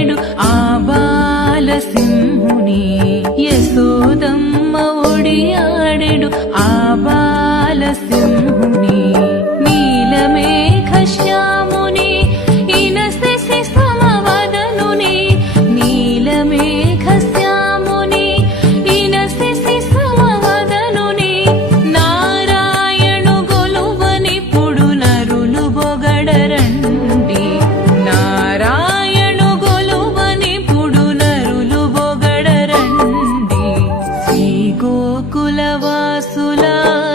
నేడు ఆ బాల సింహుని యశోదమ్మ ఒడియాడెడు ఆ బాల సింహ azulada.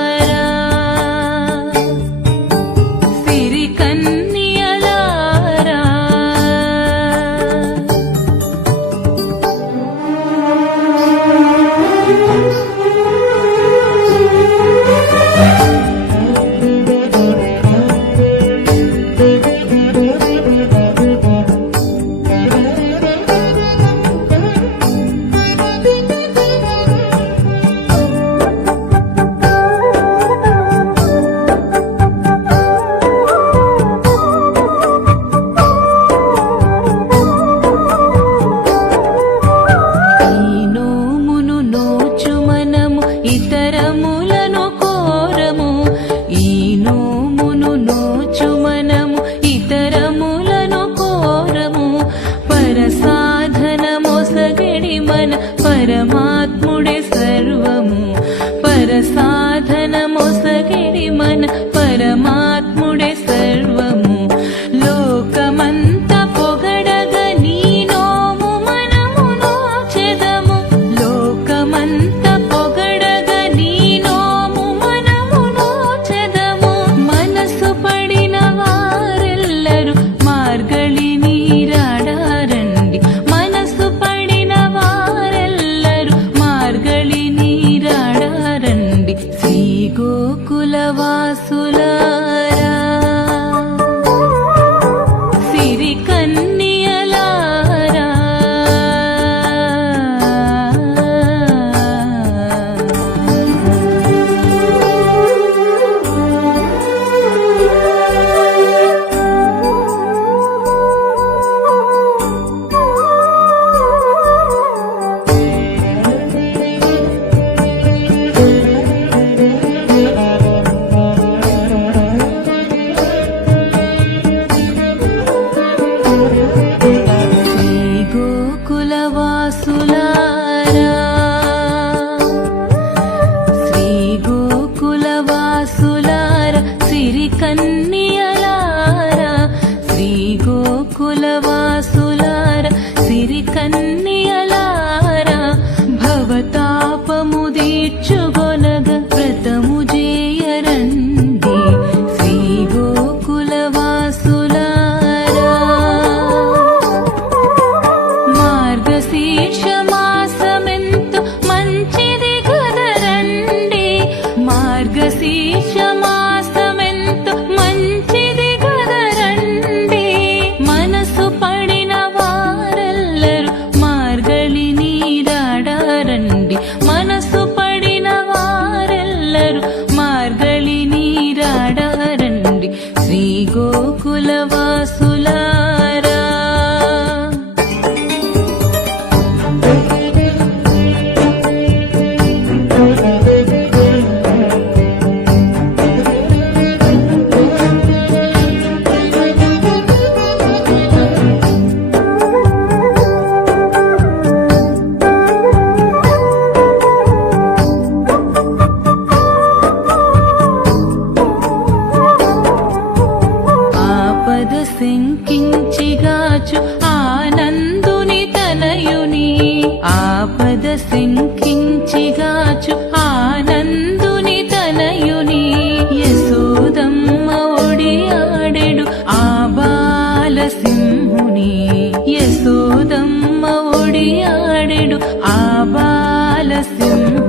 परमात्मुडे सर्व గోకులవాసు nothing